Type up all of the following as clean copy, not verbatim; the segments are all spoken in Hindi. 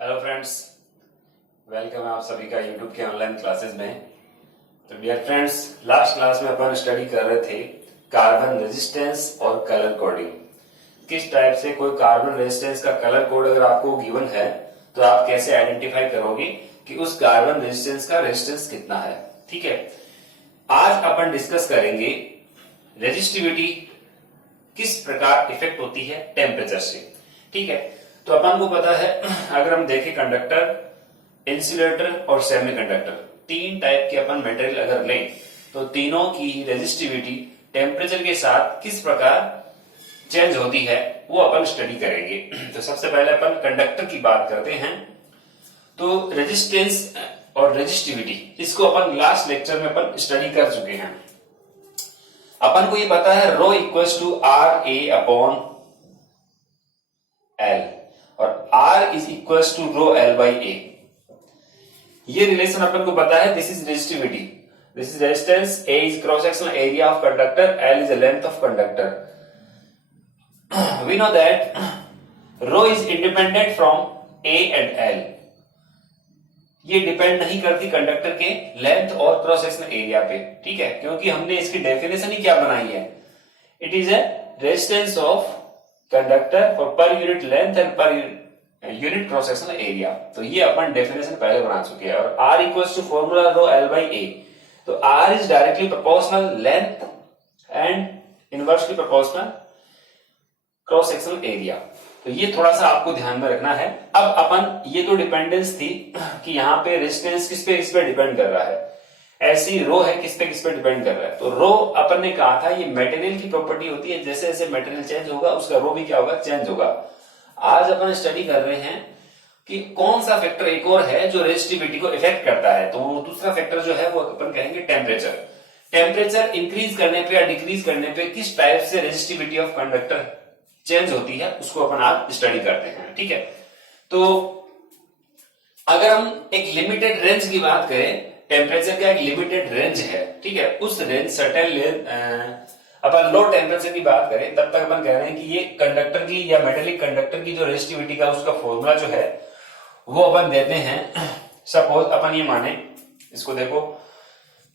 हेलो फ्रेंड्स, वेलकम है आप सभी का यूट्यूब के ऑनलाइन क्लासेस में। तो डियर फ्रेंड्स, लास्ट क्लास में अपन स्टडी कर रहे थे कार्बन रेजिस्टेंस और कलर कोडिंग। किस टाइप से कोई कार्बन रेजिस्टेंस का कलर कोड अगर आपको गिवन है तो आप कैसे आइडेंटिफाई करोगे कि उस कार्बन रेजिस्टेंस का रेजिस्टेंस कितना है। ठीक है, आज अपन डिस्कस करेंगे रेजिस्टिविटी किस प्रकार इफेक्ट होती है टेम्परेचर से। ठीक है, तो अपन को पता है अगर हम देखें कंडक्टर, इंसुलेटर और सेमीकंडक्टर, तीन टाइप के अपन मटेरियल अगर लें तो तीनों की रेजिस्टिविटी टेम्परेचर के साथ किस प्रकार चेंज होती है वो अपन स्टडी करेंगे। तो सबसे पहले अपन कंडक्टर की बात करते हैं। तो रेजिस्टेंस और रेजिस्टिविटी इसको अपन लास्ट लेक्चर में अपन स्टडी कर चुके हैं। अपन को ये पता है rho equals to R A upon L और R is equals to rho L by A. ये रिलेशन अपन को पता है, this is resistivity, this is resistance, A is cross sectional area of conductor, L is the length of conductor. We know that rho is independent from A and L। ये डिपेंड नहीं करती कंडक्टर के लेंथ और क्रॉस सेक्शनल एरिया पे। ठीक है, क्योंकि हमने इसकी डेफिनेशन ही क्या बनाई है, it is a resistance of conductor for per unit length and per unit cross sectional area. तो ये अपन डेफिनेशन पहले बना चुके हैं। और R equals to formula rho L by A। तो R is directly proportional length and inversely proportional cross sectional area. तो ये थोड़ा सा आपको ध्यान में रखना है। अब अपन ये तो डिपेंडेंस थी कि यहाँ पे रेजिस्टेंस किस पे डिपेंड कर रहा है, ऐसी रो है किस पे डिपेंड कर रहा है। तो रो अपन ने कहा था ये मटेरियल की प्रॉपर्टी होती है, जैसे जैसे मटेरियल चेंज होगा उसका रो भी क्या होगा, चेंज होगा। आज अपन स्टडी कर रहे हैं कि कौन सा फैक्टर एक और है जो रेजिस्टिविटी को इफेक्ट करता है। तो दूसरा फैक्टर जो है वो अपन कहेंगे टेम्परेचर। टेम्परेचर इंक्रीज करने पे या डिक्रीज करने पे किस टाइप से रेजिस्टिविटी ऑफ कंडक्टर चेंज होती है उसको अपन आज स्टडी करते हैं। ठीक है, तो अगर हम एक लिमिटेड रेंज की बात करें, टेम्परेचर का एक लिमिटेड रेंज है। ठीक है, उस रेंज सर्टेन अपन लो टेम्परेचर की बात करें तब तक अपन कह रहे हैं कि ये कंडक्टर की या मेटेलिक कंडक्टर की जो रेजिस्टिविटी का उसका फॉर्मूला जो है वो अपन देते हैं। सपोज अपन ये माने, इसको देखो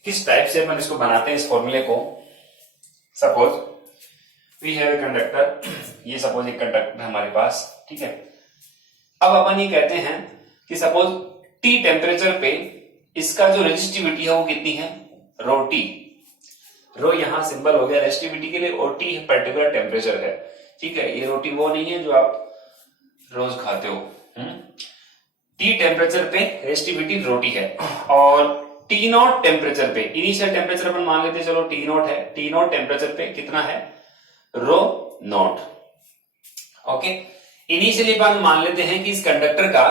किस टाइप से अपन इसको बनाते हैं इस फॉर्मूले को। Suppose we have a conductor, ये सपोज एक कंडक्टर है हमारे पास। ठीक है, अब अपन ये कहते हैं कि सपोज T टेम्परेचर पे इसका जो रेजिस्टिविटी है वो कितनी है, रो टी। रो यहां सिंबल हो गया रेजिस्टिविटी के लिए और टी पर्टिकुलर टेम्परेचर है। ठीक है, ये रोटी वो नहीं है जो आप रोज खाते हो। टी टेम्परेचर पे रेजिस्टिविटी रोटी है और टी नॉट टेम्परेचर पे, इनिशियल टेम्परेचर अपन मान लेते हैं, चलो टी नॉट है, टी नॉट टेम्परेचर पे कितना है, रो नॉट। ओके, इनिशियली अपन मान लेते हैं कि इस कंडक्टर का,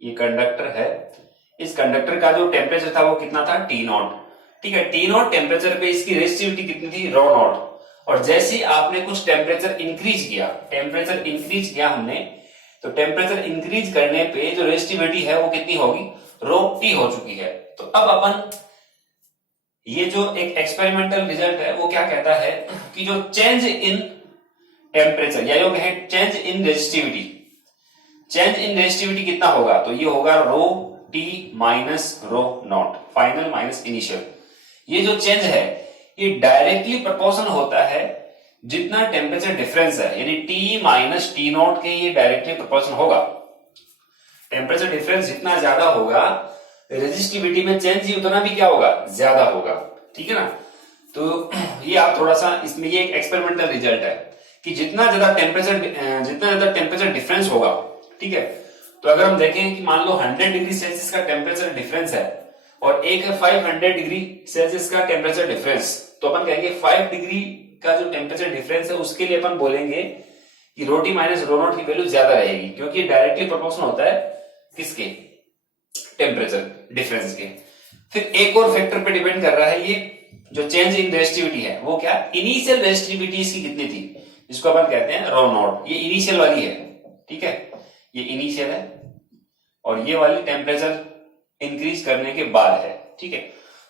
ये कंडक्टर है, इस कंडक्टर का जो टेम्परेचर था वो कितना था, टी नॉट। ठीक है, टी नॉट टेम्परेचर पे इसकी रेजिस्टिविटी कितनी थी, रो नॉट। और जैसे ही आपने कुछ टेम्परेचर इंक्रीज किया हमने, तो टेम्परेचर इंक्रीज करने पे जो रेजिस्टिविटी है वो कितनी होगी, रो टी हो चुकी है। तो अब अपन ये जो एक एक्सपेरिमेंटल रिजल्ट है वो क्या कहता है कि जो चेंज इन टेम्परेचर या जो कहें change in resistivity, change in resistivity कितना होगा, तो ये होगा रो T minus rho not, final minus initial. ये जो चेंज है ये डायरेक्टली प्रोपोर्शनल होता है जितना टेम्परेचर डिफरेंस है, यानी टी माइनस टी नॉट के ये डायरेक्टली प्रोपोर्शनल होगा। टेम्परेचर डिफरेंस जितना ज्यादा होगा रेजिस्टिविटी में चेंज ही उतना भी क्या होगा, ज्यादा होगा। ठीक है ना, तो ये आप थोड़ा सा इसमें, ये एक एक्सपेरिमेंटल रिजल्ट है कि जितना ज्यादा टेम्परेचर डिफरेंस होगा। ठीक है, तो अगर हम देखें कि मान लो 100 डिग्री सेल्सियस का टेम्परेचर डिफरेंस है और एक है 500 डिग्री सेल्सियस का टेम्परेचर डिफरेंस, तो अपन कहेंगे 5 डिग्री का जो टेम्परेचर डिफरेंस है उसके लिए अपन बोलेंगे कि रो टी माइनस रो नॉट की वैल्यू ज्यादा रहेगी, क्योंकि डायरेक्टली प्रोपोर्शनल होता है किसके, टेम्परेचर डिफरेंस के। फिर एक और फैक्टर पे डिपेंड कर रहा है, ये जो चेंज इन रेजिस्टिविटी है वो क्या, इनिशियल रेजिस्टिविटी इसकी कितनी थी, जिसको अपन कहते हैं रो नॉट। ये इनिशियल वाली है। ठीक है, ये इनिशियल है और ये वाली टेम्परेचर इंक्रीज करने के बाद है। ठीक है,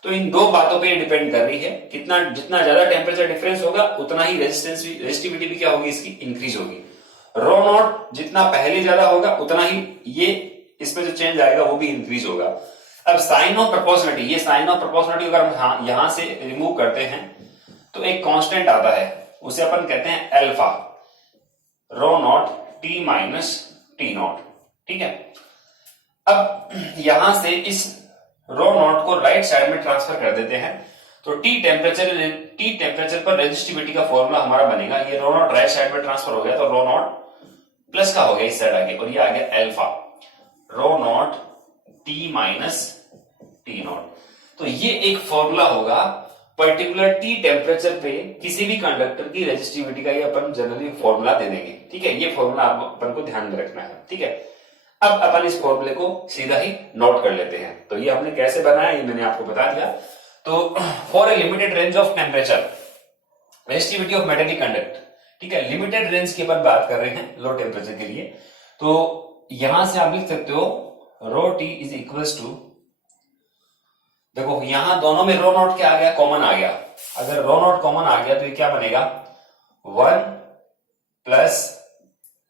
तो इन दो बातों पे डिपेंड कर रही है, जितना ज्यादा टेम्परेचर डिफरेंस होगा उतना ही रेजिस्टिविटी भी क्या होगी इसकी, इंक्रीज होगी। रो नॉट जितना पहले ज्यादा होगा उतना ही ये इसमें जो चेंज आएगा वो भी इंक्रीज होगा। अब साइन ऑफ प्रोपोर्शनलिटी, ये साइन ऑफ प्रोपोर्शनलिटी अगर हम यहां से रिमूव करते हैं तो एक कांस्टेंट आता है, उसे अपन कहते हैं alpha, rho naught T minus T naught. ठीक है, अब यहां से इस रो नॉट को राइट साइड में ट्रांसफर कर देते हैं तो टी टेम्परेचर पर रेजिस्टिविटी का फॉर्मूला हमारा बनेगा। ये रो नॉट राइट साइड में ट्रांसफर हो गया तो रो नॉट प्लस का हो गया इस साइड आगे, और ये आ गया alpha rho naught T minus T naught. तो ये एक फॉर्मूला होगा पर्टिकुलर टी टेम्परेचर पे किसी भी कंडक्टर की रेजिस्टिविटी का, ये अपन जनरली फॉर्मूला दे देंगे। ठीक है, ये फॉर्मूला अपन को ध्यान में रखना है। ठीक है, अब अपन इस फॉर्मूले को सीधा ही नोट कर लेते हैं। तो ये हमने कैसे बनाया ये मैंने आपको बता दिया। तो for a limited range of temperature resistivity of metallic conductor, ठीक है, लिमिटेड रेंज की अपन बात कर रहे हैं लो टेम्परेचर के लिए। तो यहां से आप लिख सकते हो rho T is equals to, देखो यहां दोनों में रो नॉट क्या आ गया, कॉमन आ गया। अगर रो नॉट कॉमन आ गया तो ये क्या बनेगा, 1 plus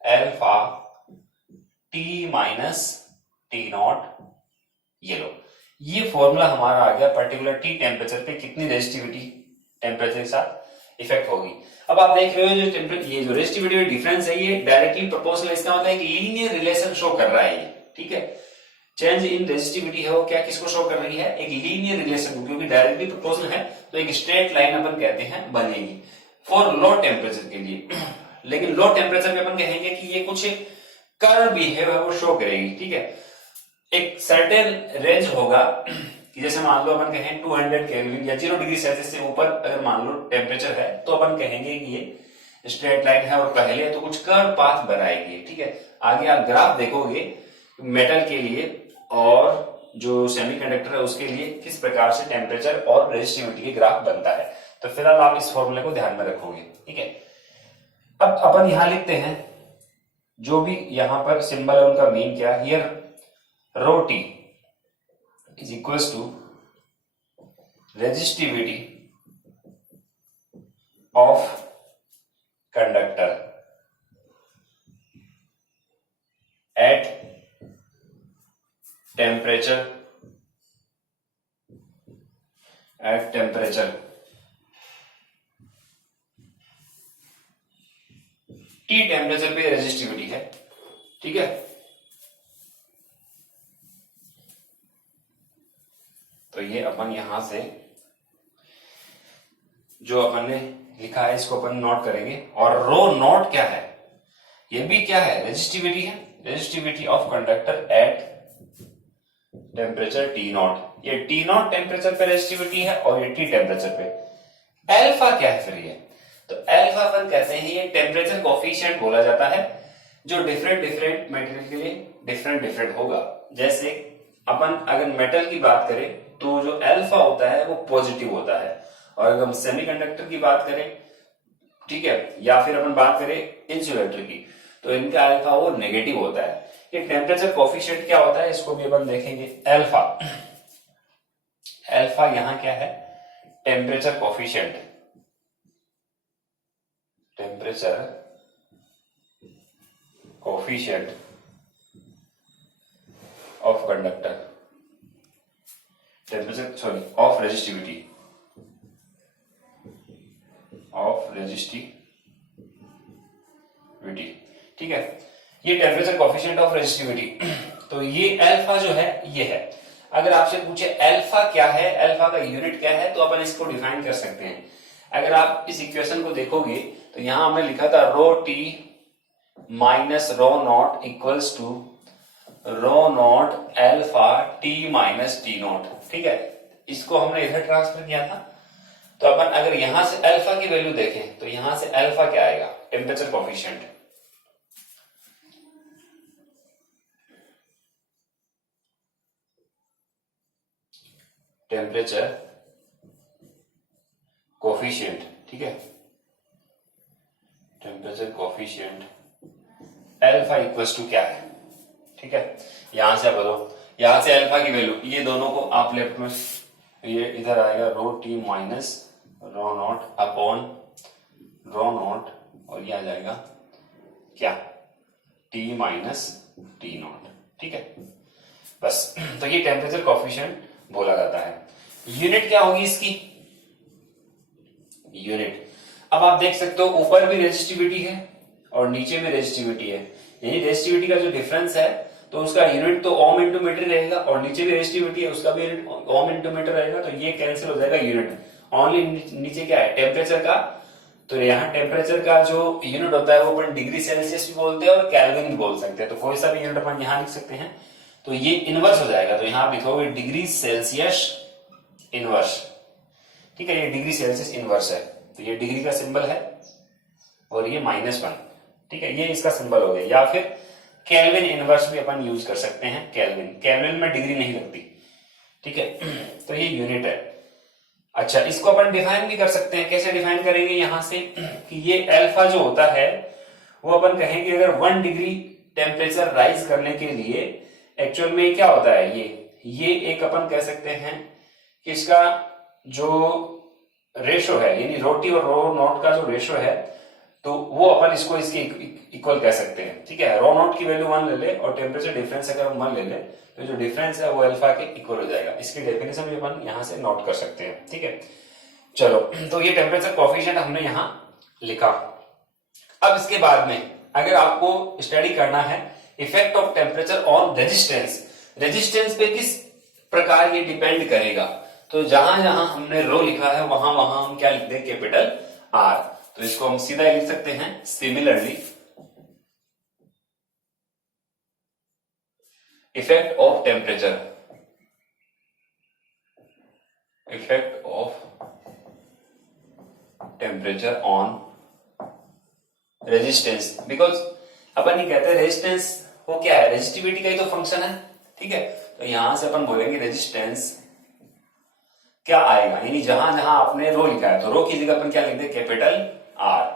alpha T minus T naught. ये लो, ये फॉर्मूला हमारा आ गया पर्टिकुलर टी टेम्परेचर पे कितनी रेजिस्टिविटी टेम्परेचर के साथ इफेक्ट होगी। अब आप देख रहे हो जो टेम्परेचर, ये जो रेजिस्टिविटी में डिफरेंस है ये डायरेक्टली प्रोपोर्शनल, इसका मतलब एक लीनियर रिलेशन शो कर रहा है ये। ठीक है, चेंज इन रेजिस्टिविटी है वो क्या किसको शो कर रही है, एक लीनियर रिलेशन, क्योंकि डायरेक्टली प्रोपोर्शनल है तो एक स्ट्रेट लाइन अपन कहते हैं बनेगी फॉर लो टेम्परेचर के लिए। लेकिन लो टेम्परेचर में अपन कहेंगे कि ये कुछ कर्व भी है वो शो करेगी। ठीक है, एक सर्टेन रेंज होगा कि जैसे मान लो अपन कहें 200 केल्विन या 0 डिग्री सेल्सियस से ऊपर अगर मान लो टेम्परेचर है तो अपन कहेंगे कि ये स्ट्रेट लाइन है और पहले तो कुछ कर्व पाथ बनाएगी। ठीक है, आगे आप ग्राफ देखोगे मेटल के लिए और जो सेमीकंडक्टर है उसके लिए किस प्रकार से टेम्परेचर और रेजिस्टिविटी के ग्राफ बनता है। तो फिलहाल आप इस फॉर्मूले को ध्यान में रखोगे। ठीक है, अब अपन यहां लिखते हैं जो भी यहां पर सिंबल है उनका मीन क्या, here rho T is equals to resistivity of conductor at temperature T temperature पे रेजिस्टिविटी है। ठीक है, तो ये अपन यहां से जो अपन ने लिखा है इसको अपन नोट करेंगे। और रो नॉट क्या है, ये भी क्या है, रेजिस्टिविटी है, resistivity of conductor at temperature T naught. ये टी नॉट टेम्परेचर पे रेजिस्टिविटी है और ये टी टेम्परेचर पे। अल्फा क्या है फिर ये, तो अल्फा अपन कहते हैं ये टेम्परेचर कोफिशिएंट बोला जाता है जो डिफरेंट मटेरियल के लिए डिफरेंट होगा। जैसे अपन अगर मेटल की बात करें तो जो अल्फा होता है वो पॉजिटिव होता है, और अगर हम सेमीकंडक्टर की बात करें, ठीक है, या फिर अपन बात करें इंसुलेटर की तो इनका अल्फा वो नेगेटिव होता है। ये टेम्परेचर कोफिशिएंट क्या होता है इसको भी अपन देखेंगे। अल्फा यहां क्या है, temperature coefficient, temperature coefficient of conductor, temperature sorry of resistivity ठीक है, ये टेम्परेचर कोफिशिएंट ऑफ रेजिस्टिविटी। तो ये अल्फा जो है ये है। अगर आपसे पूछे अल्फा क्या है, अल्फा का यूनिट क्या है, तो अपन इसको डिफाइन कर सकते हैं। अगर आप इस इक्वेशन को देखोगे तो यहां हमने लिखा था rho T minus rho naught equals to rho naught alpha T minus T naught. ठीक है, इसको हमने इधर ट्रांसफर किया था। तो अपन अगर यहां से अल्फा की वैल्यू देखें तो यहां से अल्फा क्या आएगा, टेम्परेचर कोफिशिएंट, टेम्परेचर कोफिशिएंट। ठीक है, temperature coefficient alpha equals to क्या है। ठीक है, यहां से बोलो, यहां से अल्फा की वैल्यू, ये दोनों को आप लेफ्ट में, ये इधर आएगा रो T minus rho naught upon rho not, और ये आ जाएगा क्या, T माइनस टी नॉट, ठीक है बस। तो ये टेम्परेचर कोफिशिएंट बोला जाता है। यूनिट क्या होगी इसकी, यूनिट, अब आप देख सकते हो ऊपर भी रेजिस्टिविटी है और नीचे भी रेजिस्टिविटी है, यानी रेजिस्टिविटी का जो डिफरेंस है तो उसका यूनिट तो ओम इंटू मीटर रहेगा, और नीचे भी रेजिस्टिविटी है उसका भी यूनिट ओम इंटू मीटर रहेगा, तो ये कैंसिल हो जाएगा यूनिट। ओनली नीचे क्या है, टेम्परेचर का, तो यहाँ टेम्परेचर का जो यूनिट होता है वो अपन डिग्री सेल्सियस भी बोलते हैं और केल्विन भी बोल सकते हैं, तो कोई सा भी यूनिट अपन यहाँ लिख सकते हैं। तो ये इनवर्स हो जाएगा, तो यहाँ आप लिखोगे डिग्री सेल्सियस इनवर्स, ठीक है, ये डिग्री सेल्सियस इनवर्स है, तो ये डिग्री का सिंबल है और ये -1, ठीक है, ये इसका सिंबल हो गया। या फिर केल्विन इनवर्स भी अपन यूज कर सकते हैं, केल्विन, केल्विन में डिग्री नहीं लगती, ठीक है। तो ये यूनिट है। अच्छा, इसको अपन डिफाइन भी कर सकते हैं, कैसे डिफाइन करेंगे यहां से कि ये अल्फा जो होता है वो अपन कहेंगे अगर 1 डिग्री टेम्परेचर राइज करने के लिए एक्चुअल में क्या होता है, ये एक अपन कह सकते हैं कि इसका जो रेशो है, यानी रो टी और रो नॉट का जो रेशो है, तो वो अपन इसको इसके इक्वल कह सकते हैं, ठीक है। रो नॉट की वैल्यू 1 ले ले और टेम्परेचर डिफरेंस अगर हम 1 ले ले तो जो डिफरेंस है वो अल्फा के इक्वल हो जाएगा। इसकी डेफिनेशन भी अपन यहां से नोट कर सकते हैं, ठीक है। चलो, तो ये टेम्परेचर कोफिशिएंट हमने यहां लिखा। अब इसके बाद में अगर आपको स्टडी करना है effect of temperature on resistance, resistance पे किस प्रकार ये डिपेंड करेगा, तो जहां जहां हमने रो लिखा है वहां वहां हम क्या लिख दें, कैपिटल आर, तो इसको हम सीधा लिख सकते हैं similarly effect of temperature, effect of temperature on resistance, because अपन ये कहते हैं रेजिस्टेंस वो क्या है, रेजिस्टिविटी का ही तो फंक्शन है, ठीक है। तो यहां से अपन बोलेंगे रेजिस्टेंस क्या आएगा, यानी जहां जहां आपने रो लिखा है तो रो की जगह अपन क्या लिख दे, कैपिटल आर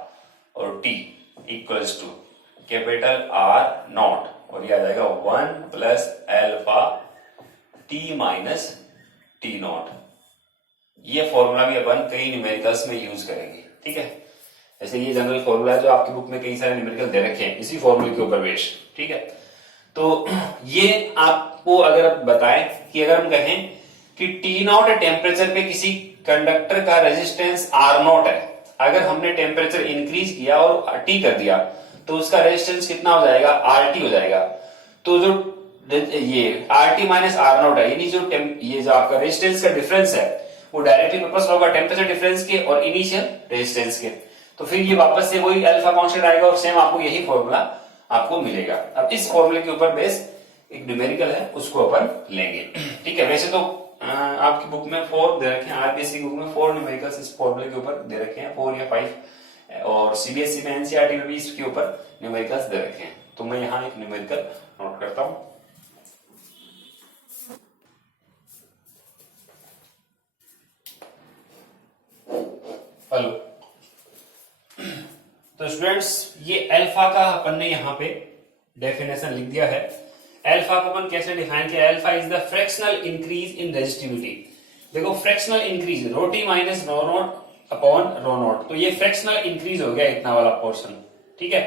और T equals to capital R naught, और ये आ जाएगा 1 plus alpha T minus T naught. ये फॉर्मूला भी अपन कई न्यूमेरिकल्स में यूज करेंगे, ठीक है। जैसे ये जनरल फॉर्मूला है जो आपकी बुक में कई सारे न्यूमेरिकल दे रखे हैं इसी फॉर्मूले के ऊपर बेस्ड, ठीक है। तो ये आपको अगर बताएं कि अगर हम कहें कि टी नॉट टेम्परेचर पे किसी कंडक्टर का रेजिस्टेंस आर नॉट है, अगर हमने टेम्परेचर इंक्रीज किया और टी कर दिया तो उसका रेजिस्टेंस कितना हो जाएगा, आर टी हो जाएगा। तो जो ये R T minus R naught है, यानी ये जो आपका रेजिस्टेंस का डिफरेंस है वो डायरेक्टली प्रोपोर्शनल होगा टेम्परेचर डिफरेंस के और इनिशियल रेजिस्टेंस के, तो फिर ये वापस से वही अल्फा कांस्टेंट आएगा और सेम आपको यही फॉर्मूला आपको मिलेगा। अब इस फॉर्मूले के ऊपर बेस एक न्यूमेरिकल है उसको अपन लेंगे, ठीक है। वैसे तो आपकी बुक में 4 दे रखे हैं, आरबीएससी की बुक में 4 न्यूमेरिकल्स इस फॉर्मूले के ऊपर दे रखे हैं, 4 या 5, और सीबीएसई में एनसीईआरटी में भी इसके ऊपर न्यूमेरिकल्स दे रखे हैं। तो मैं यहाँ एक न्यूमेरिकल नोट करता हूं। हेलो, तो स्टूडेंट्स ये अल्फा का अपन ने यहाँ पे डेफिनेशन लिख दिया है। अल्फा को अपन कैसे डिफाइन किया, alpha is the fractional increase in resistivity. देखो fractional increase rho T minus rho naught upon rho naught, तो ये फ्रैक्शनल इंक्रीज हो गया इतना वाला पोर्शन, ठीक है,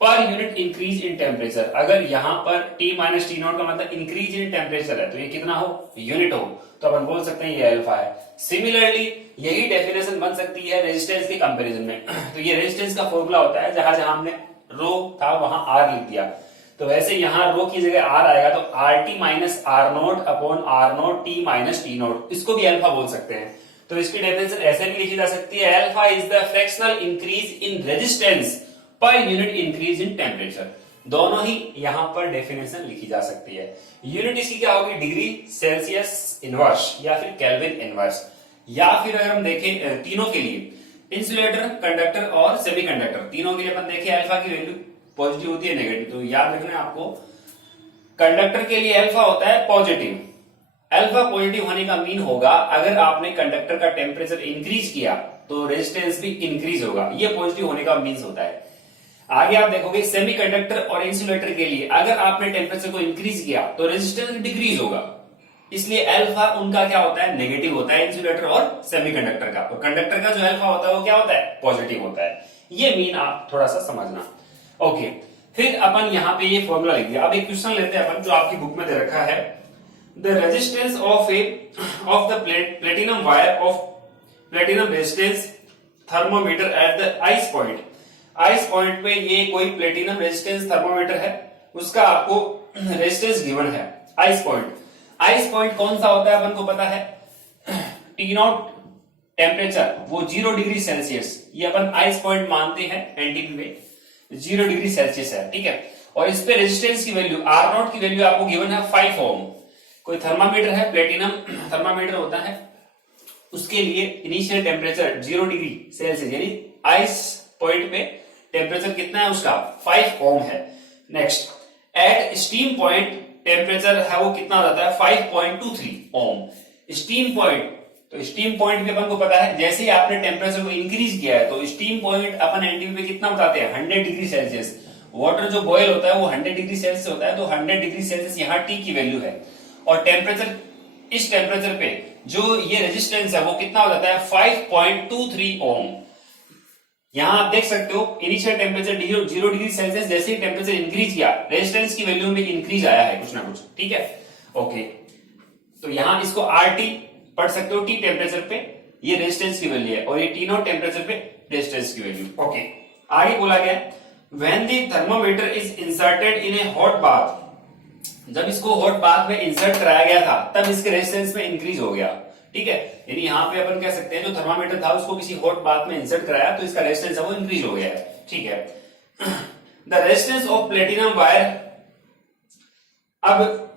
per unit increase in temperature. अगर यहाँ पर टी माइनस टी नॉट का मतलब इंक्रीज इन टेम्परेचर है तो ये कितना हो, यूनिट हो, तो अपन बोल सकते हैं ये अल्फा है। सिमिलरली यही डेफिनेशन बन सकती है रेजिस्टेंस के कंपैरिजन में। तो ये रेजिस्टेंस का फॉर्मूला होता है जहां जहां हमने रो था वहां आर लिख दिया, तो वैसे यहां रो की जगह आर आएगा तो R T minus R naught upon R naught T minus T naught, इसको भी अल्फा बोल सकते हैं। तो इसकी डेफिनेशन ऐसे भी लिखी जा सकती है, alpha is the fractional increase in resistance per unit increase in temperature. दोनों ही यहां पर डेफिनेशन लिखी जा सकती है। यूनिट इसकी क्या होगी, डिग्री सेल्सियस इनवर्स या फिर केल्विन इनवर्स, या फिर अगर हम देखें तीनों के लिए इंसुलेटर, कंडक्टर और सेमीकंडक्टर, तीनों के लिए अपन देखें अल्फा की वैल्यू पॉजिटिव होती है नेगेटिव, तो याद रखना आपको कंडक्टर के लिए अल्फा होता है पॉजिटिव। अल्फा पॉजिटिव होने का मीन होगा अगर आपने कंडक्टर का टेम्परेचर इंक्रीज किया तो रेजिस्टेंस भी इंक्रीज होगा, ये पॉजिटिव होने का मीन्स होता है। आगे आप देखोगे सेमीकंडक्टर और इंसुलेटर के लिए अगर आपने टेम्परेचर को इंक्रीज किया तो रेजिस्टेंस डिक्रीज होगा, इसलिए अल्फा उनका क्या होता है, नेगेटिव होता है, इंसुलेटर और सेमीकंडक्टर का। और कंडक्टर का जो अल्फा होता है वो क्या होता है, पॉजिटिव होता है। ये मीन आप थोड़ा सा समझना। ओके, फिर अपन यहाँ पे ये फॉर्मूला लिख दिया। अब एक क्वेश्चन लेते हैं अपन जो आपकी बुक में दे रखा है। The resistance of the platinum wire of platinum resistance thermometer at the ice point. Ice point पे ये कोई प्लेटिनम रेजिस्टेंस थर्मोमीटर है, उसका आपको रेजिस्टेंस गिवन है। आइस पॉइंट कौन सा होता है अपन को पता है, T0 टेम्परेचर वो 0 डिग्री सेल्सियस, ये अपन आइस पॉइंट मानते हैं एनटीपी में 0 डिग्री सेल्सियस है, ठीक है। और इस पे रेजिस्टेंस की वैल्यू R0 की वैल्यू आपको गिवन है 5 ओम। कोई थर्मामीटर है, प्लेटिनम थर्मामीटर होता है, उसके लिए इनिशियल टेम्परेचर 0 डिग्री सेल्सियस यानी आइस पॉइंट पे टेम्परेचर कितना है उसका 5 ओम है। Next, at steam point temperature है वो कितना हो जाता है 5.23 ओम। स्टीम पॉइंट, तो स्टीम पॉइंट भी अपन को पता है, जैसे ही आपने टेम्परेचर को इंक्रीज किया है तो स्टीम पॉइंट अपन एनटीपी पे कितना बताते हैं 100 डिग्री सेल्सियस। वाटर जो बॉयल होता है वो 100 डिग्री सेल्सियस होता है, तो 100 डिग्री सेल्सियस यहाँ टी की वैल्यू है। और टेम्परेचर, इस टेम्परेचर पे जो ये रेजिस्टेंस है वो कितना हो जाता है 5.23 ओम। यहां आप देख सकते हो इनिशियल टेम्परेचर 0 डिग्री सेल्सियस, जैसे ही टेम्परेचर इंक्रीज किया रेजिस्टेंस की वैल्यू में इंक्रीज आया है कुछ ना कुछ, ठीक है। ओके, तो यहां इसको आरटी पढ़ सकते हो, टी टेम्परेचर पे ये रेजिस्टेंस की वैल्यू है और ये टी नॉट टेम्परेचर पे रेजिस्टेंस की वैल्यू। ओके, आगे बोला गया when the thermometer is inserted in A hot bath, जब इसको हॉट बाथ में इंसर्ट कराया गया था तब इसके रेजिस्टेंस में इंक्रीज हो गया, ठीक है। यानी यहाँ पे अपन कह सकते हैं जो थर्मामीटर था उसको किसी हॉट बाथ में इंसर्ट कराया तो इसका रेजिस्टेंस है वो इंक्रीज हो गया है, ठीक है। The resistance of platinum wire, अब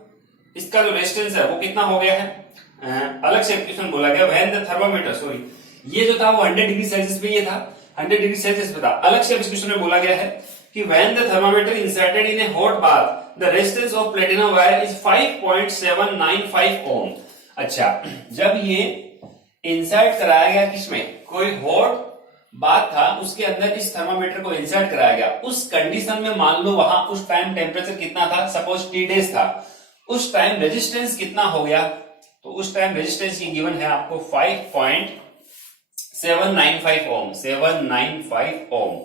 इसका जो रेजिस्टेंस है वो कितना हो गया है, अलग से क्वेश्चन बोला गया व्हेन द थर्मोमीटर, सॉरी ये जो था वो 100 डिग्री सेल्सियस पे, ये था 100 डिग्री सेल्सियस पे था। अलग से इस क्वेश्चन में बोला गया है कि when the thermometer inserted in A hot bath the resistance of platinum wire is 5.795 ओम। अच्छा, जब ये इंसर्ट कराया गया किसमें, कोई हॉट बात था उसके अंदर इस थर्मामीटर को इंसर्ट कराया गया, उस कंडीशन में मान लो वहां उस टाइम टेम्परेचर कितना था, सपोज टी डेज था, उस टाइम रेजिस्टेंस कितना हो गया, तो उस टाइम रेजिस्टेंस की गिवन है आपको 5.795 ओम, 795 ओम,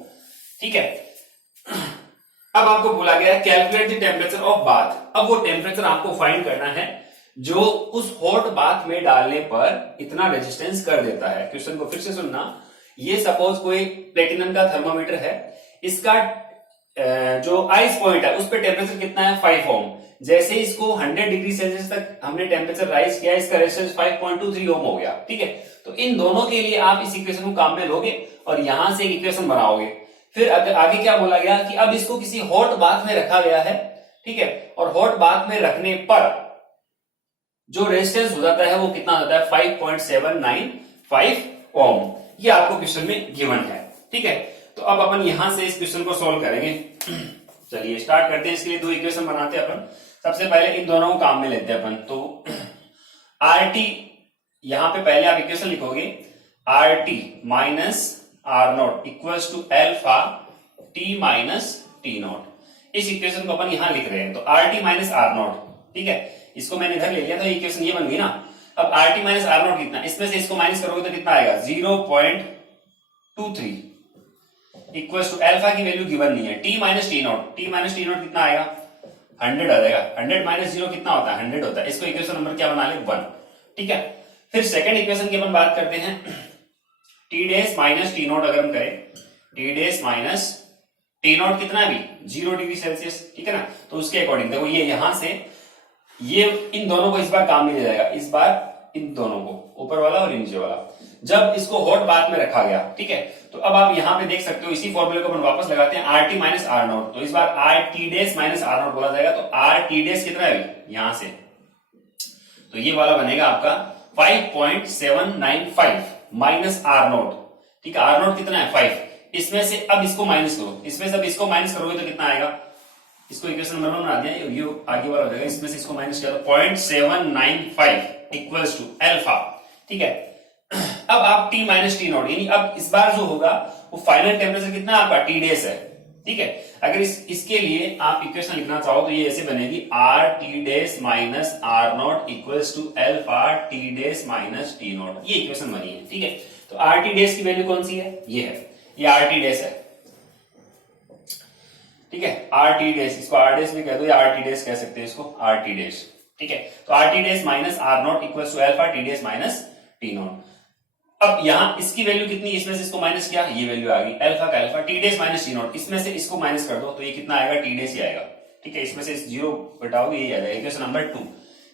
ठीक है। अब आपको बोला गया calculate the temperature of bath. अब वो टेम्परेचर आपको फाइंड करना है जो उस हॉट बाथ में डालने पर इतना रेजिस्टेंस कर देता है। क्वेश्चन को फिर से सुनना, ये सपोज कोई प्लेटिनम का थर्मोमीटर है, इसका जो आइस पॉइंट है उस पर टेम्परेचर कितना है 5 ओम। जैसे इसको 100 डिग्री सेल्सियस तक हमने टेम्परेचर राइज किया, इसका रेजिस्टेंस 5.23 ओम हो गया, ठीक है। तो इन दोनों के लिए आप इस इक्वेशन को काम में लोगे और यहां से एक इक्वेशन बनाओगे। फिर आगे क्या बोला गया कि अब इसको किसी हॉट बाथ में रखा गया है, ठीक है, और हॉट बाथ में रखने पर जो रेजिस्टेंस हो जाता है वो कितना होता है 5.795 ओम। ये आपको क्वेश्चन में गिवन है, ठीक है। तो अब अपन यहां से इस क्वेश्चन को सॉल्व करेंगे। चलिए स्टार्ट करते हैं। इसके लिए दो इक्वेशन बनाते हैं अपन। सबसे पहले इन दोनों को काम में लेते हैं अपन। तो आर टी, यहां पे पहले आप इक्वेशन लिखोगे R T minus R naught equals to alpha T minus T naught. इस इक्वेशन को अपन यहां लिख रहे हैं। तो R T minus R naught, ठीक है, इसको मैंने इधर ले लिया तो इक्वेशन ये बन गई ना। अब R T minus R naught कितना, इसमें से इसको माइनस करोगे तो कितना आएगा 0.23 इक्वल्स टू एल्फा की वैल्यू गिवन नहीं है, T minus T not. T minus T naught कितना आएगा 100 आ जाएगा। 100 माइनस 0 कितना होता है 100 होता है। इसको इक्वेशन नंबर क्या बना ले 1, ठीक है। फिर सेकंड इक्वेशन की अपन बात करते हैं। टी डेस माइनस टी नॉट अगर हम करें, टी डेस माइनस टी नॉट कितना है अभी 0 डिग्री सेल्सियस, ठीक है ना। तो उसके अकॉर्डिंग देखो ये यहां से ये इन दोनों को इस बार काम में ले जाएगा, इस बार इन दोनों को, ऊपर वाला और नीचे वाला, जब इसको हॉट बाथ में रखा गया, ठीक है। तो अब आप यहां पे देख सकते हो, इसी फॉर्मूले को अपन वापस लगाते हैं, R T minus R naught. तो इस बार आर टी डेस माइनस आर नॉट बोला जाएगा। तो आर टी डेस कितना है अभी यहां से, तो ये वाला बनेगा आपका 5.795 माइनस आर नॉट, ठीक है। आर नॉट कितना है 5, इसमें से अब इसको माइनस करो, इसमें से अब इसको माइनस करोगे तो कितना आएगा, इसको इक्वेशन नंबर 1 बना दिया, ये आगे वाला हो जाएगा। इसमें से इसको माइनस किया तो 0.795 इक्वल्स टू एल्फा, ठीक है। अब आप टी माइनस टी नॉट, यानी अब इस बार जो होगा वो फाइनल टेम्परेचर कितना आपका टी डेस है, ठीक है। अगर इसके लिए आप इक्वेशन लिखना चाहो तो ये ऐसे बनेगी R T days minus R naught equals to alpha T days minus T naught. ये इक्वेशन बनी है, ठीक है। तो आर टी डेस की वैल्यू कौन सी है, ये है, ये आर टी डेस है। ठीक है, आर टी डैश, इसको आर डैश भी कह दो या आर टी डैश कह सकते हैं इसको, आर टी डैश, ठीक है। तो R T dash minus R naught equal to alpha T dash minus T naught. अब यहां इसकी वैल्यू कितनी, इसमें से इसको माइनस किया, ये वैल्यू आ गई अल्फा का alpha, T dash minus T not, इसमें से इसको माइनस कर दो तो ये कितना आएगा, टी डैश ही आएगा, ठीक है। इसमें से जीरो घटाओगे यही आ जाएगा, इक्वेशन नंबर 2,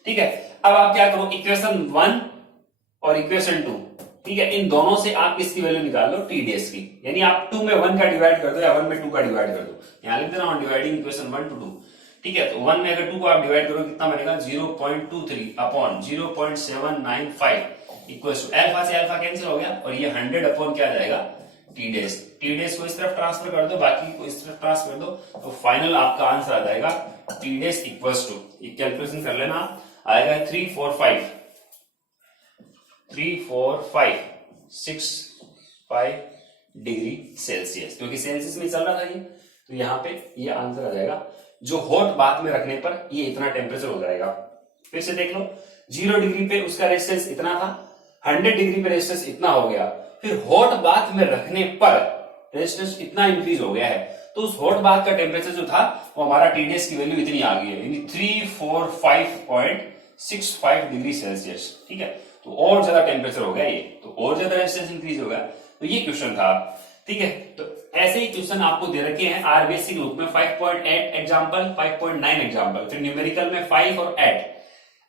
ठीक है। अब आप क्या करो, इक्वेशन 1 और इक्वेशन 2, ठीक है, इन दोनों से आप किसकी वैल्यू निकाल लो, टी डैश की, यानी आप 2 में 1 का डिवाइड कर दो या 1 में 2 का डिवाइड कर दो, यहां लिख देना डिवाइडिंग इक्वेशन 1 to 2, ठीक है। तो 1 में अगर 2 को आप डिवाइड करो कितना बनेगा, 0.23 अपॉन 0.795 इक्वल्स टू अल्फा से अल्फा कैंसिल हो गया और ये 100 अपॉन क्या आ जाएगा, टी डैश। टी डैश को इस तरफ ट्रांसफर कर दो, बाकी को इस तरफ ट्रांसफर कर दो, तो फाइनल आपका आंसर आ जाएगा टी डैश इक्वल्स टू, ये कैलकुलेशन कर लेना, आएगा 34565 डिग्री सेल्सियस, क्योंकि सेल्सियस में चल रहा था ये, तो यहाँ पे ये आंसर आ जाएगा। जो हॉट बाथ में रखने पर ये इतना टेम्परेचर हो जाएगा। फिर से देख लो, 0 डिग्री पे उसका रेजिस्टेंस इतना था, 100 डिग्री पे रेजिस्टेंस इतना हो गया, फिर हॉट बाथ में रखने पर रेजिस्टेंस इतना इंक्रीज हो गया है, तो उस हॉट बाथ का टेम्परेचर जो था वो हमारा टी डैश की वैल्यू इतनी आ गई है, यानी 345.65 डिग्री सेल्सियस, ठीक है। तो और ज्यादा टेम्परेचर हो गया ये, तो और ज्यादा रेजिस्टेंस इंक्रीज हो गया, तो ये क्वेश्चन था, ठीक है। तो ऐसे ही क्वेश्चन आपको दे रखे हैं आरबीएससी ग्रुप में 5.8 एग्जांपल, 5.9 एग्जांपल, फिर न्यूमेरिकल में 5 और 8।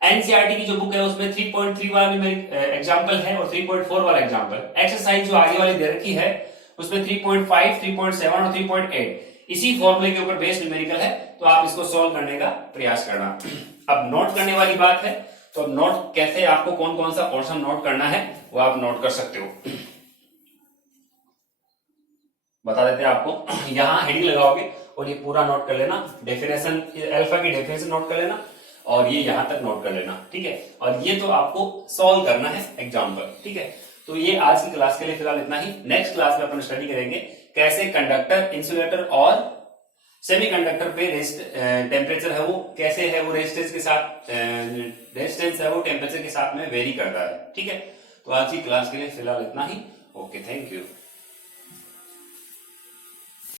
एनसीईआरटी की जो बुक है उसमें 3.3 वाला एग्जांपल है और 3.4 वाला एग्जांपल। एक्सरसाइज जो आगे वाली दे रखी है उसमें 3.5, 3.7 और 3.8 इसी फॉर्मूले के ऊपर बेस्ड न्यूमेरिकल है, तो आप इसको सॉल्व करने का प्रयास करना। अब नोट करने वाली बात है, तो नोट कैसे, आपको कौन कौन सा पोर्शन नोट करना है वो आप नोट कर सकते हो, बता देते हैं आपको। यहां हेडिंग लगाओगे और ये पूरा नोट कर लेना, डेफिनेशन अल्फा की डेफिनेशन नोट कर लेना और ये यहां तक नोट कर लेना, ठीक है। और ये तो आपको सॉल्व करना है एग्जांपल, ठीक है। तो ये आज की क्लास के लिए फिलहाल इतना ही। नेक्स्ट क्लास में अपन स्टडी करेंगे कैसे कंडक्टर, इंसुलेटर और सेमीकंडक्टर पे टेम्परेचर है वो कैसे है, वो रेजिस्टेंस के साथ रेजिस्टेंस है वो टेम्परेचर के साथ में वेरी करता है, ठीक है। तो आज की क्लास के लिए फिलहाल इतना ही। Okay, thank you.